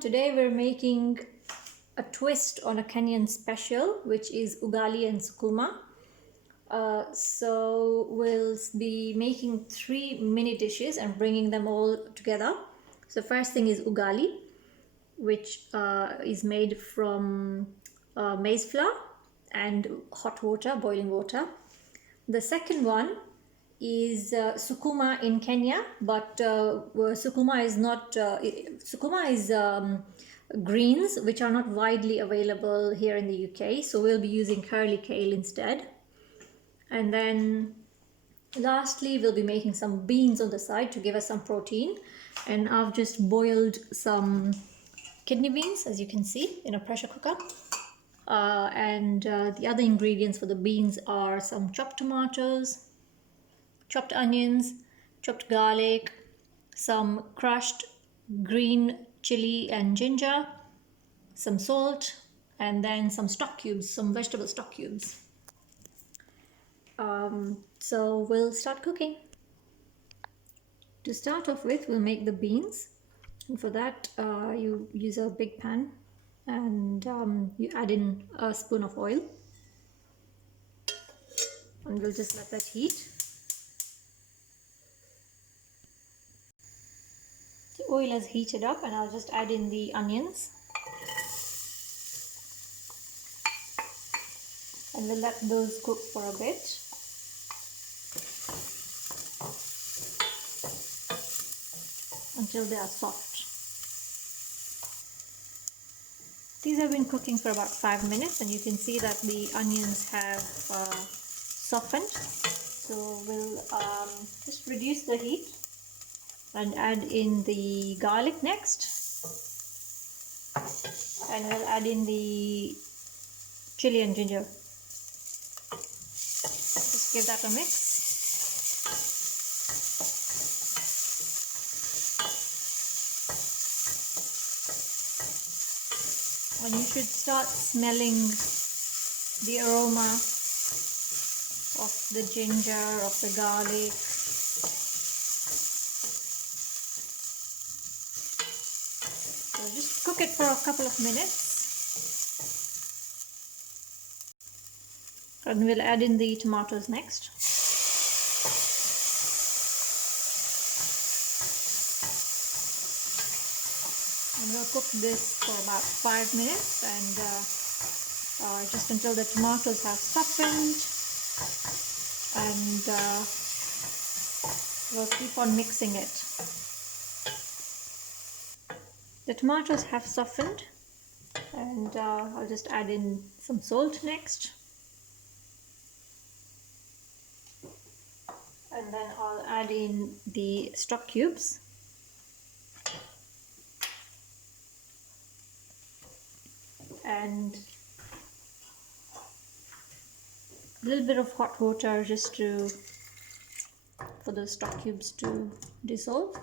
Today we're making a twist on a Kenyan special, which is Ugali and Sukuma. So we'll be making 3 mini dishes and bringing them all together. So first thing is Ugali, which is made from maize flour and hot water, boiling water. The second one is Sukuma in Kenya, but Sukuma is not, Sukuma is greens which are not widely available here in the UK, so we'll be using curly kale instead. And then lastly we'll be making some beans on the side to give us some protein, and I've just boiled some kidney beans, as you can see, in a pressure cooker. The other ingredients for the beans are some chopped tomatoes, chopped onions, chopped garlic, some crushed green chilli and ginger, some salt, and then some stock cubes, some vegetable stock cubes. So we'll start cooking. To start off with, we'll make the beans, and for that you use a big pan and you add in a spoon of oil, and we'll just let that heat. The oil has heated up and I'll just add in the onions, and we'll let those cook for a bit. Until they are soft. These have been cooking for about 5 minutes, and you can see that the onions have softened. So we'll just reduce the heat and add in the garlic next, and we'll add in the chili and ginger. Just give that a mix. And you should start smelling the aroma of the ginger, of the garlic. So just cook it for a couple of minutes. And we'll add in the tomatoes next. And we'll cook this for about 5 minutes, and just until the tomatoes have softened, and we'll keep on mixing it. The tomatoes have softened, and I'll just add in some salt next, and then I'll add in the stock cubes. And a little bit of hot water just for the stock cubes to dissolve.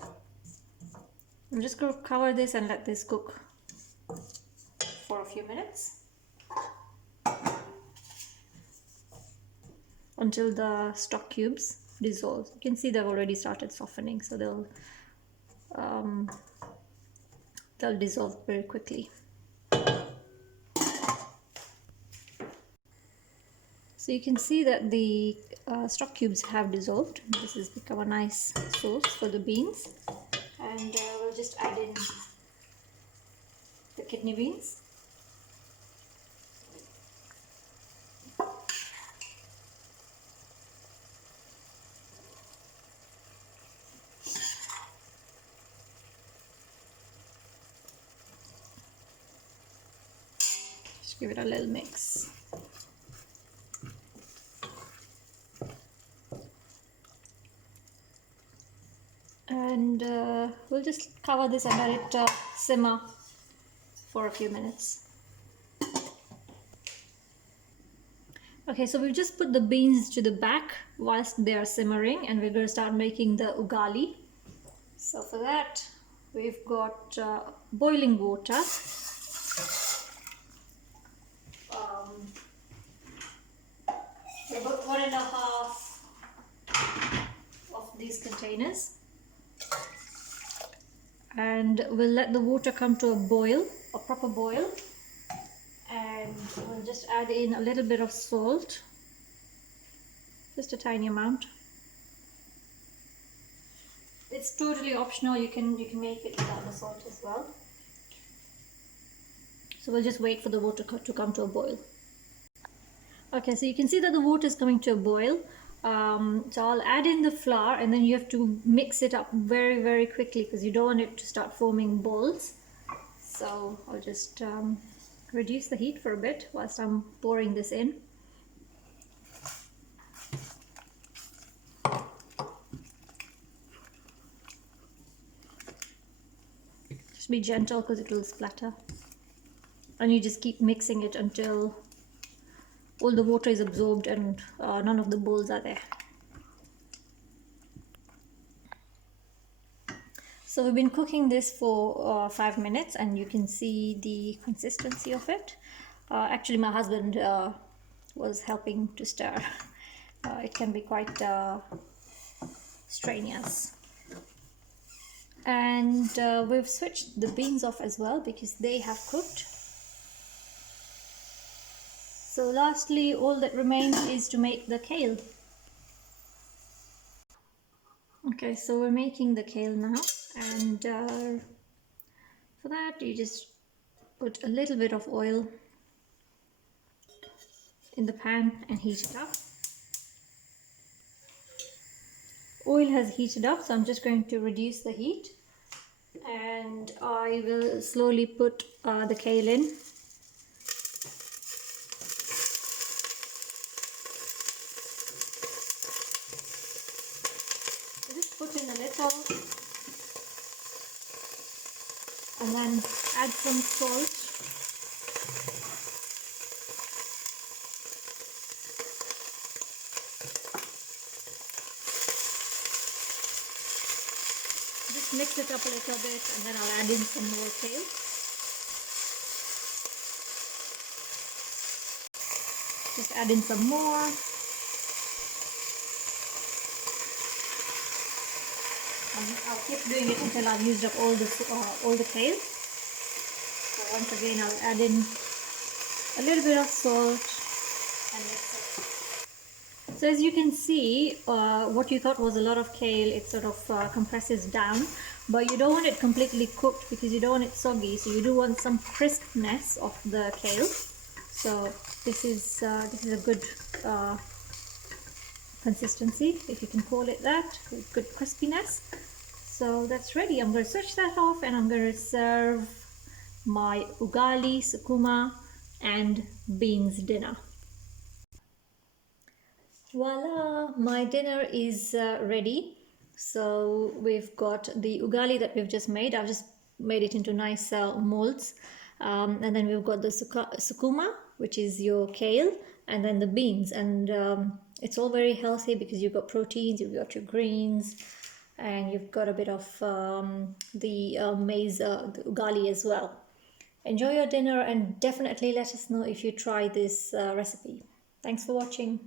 I'm just going to cover this and let this cook for a few minutes until the stock cubes dissolve. You can see they've already started softening, so they'll dissolve very quickly. So you can see that the stock cubes have dissolved. This has become a nice sauce for the beans, and we'll just add in the kidney beans. Just give it a little mix. And we'll just cover this and let it simmer for a few minutes. Okay, so we've just put the beans to the back whilst they are simmering, and we're going to start making the ugali. So for that, we've got boiling water. About 1.5 of these containers. and we'll let the water come to a boil, a proper boil, and we'll just add in a little bit of salt, just a tiny amount. It's totally optional, you can make it without the salt as well. So we'll just wait for the water to come to a boil. Okay, so you can see that the water is coming to a boil. So I'll add in the flour, and then you have to mix it up very, very quickly because you don't want it to start forming balls. So I'll just reduce the heat for a bit whilst I'm pouring this in. Just be gentle because it will splatter. And you just keep mixing it until all the water is absorbed and none of the balls are there. So we've been cooking this for 5 minutes, and you can see the consistency of it. Actually, my husband was helping to stir. It can be quite strenuous. And we've switched the beans off as well because they have cooked. So lastly, all that remains is to make the kale. Okay, so we're making the kale now, and for that you just put a little bit of oil in the pan and heat it up. Oil has heated up, so I'm just going to reduce the heat, and I will slowly put the kale in. Just put in a little and then add some salt. Just mix it up a little bit, and then I'll add in some more kale. Just add in some more. I'll keep doing it until I've used up all the kale. So once again, I'll add in a little bit of salt and mix it. So as you can see, what you thought was a lot of kale, it sort of compresses down, but you don't want it completely cooked because you don't want it soggy. So you do want some crispness of the kale. So this is a good consistency, if you can call it that, good crispiness. So that's ready. I'm going to switch that off, and I'm going to serve my ugali, sukuma and beans dinner. Voila, my dinner is ready. So we've got the ugali that we've just made. I've just made it into nice molds, and then we've got the sukuma, which is your kale, and then the beans, and it's all very healthy because you've got proteins, you've got your greens, and you've got a bit of the maize, the ugali as well. Enjoy your dinner, and definitely let us know if you try this recipe. Thanks for watching.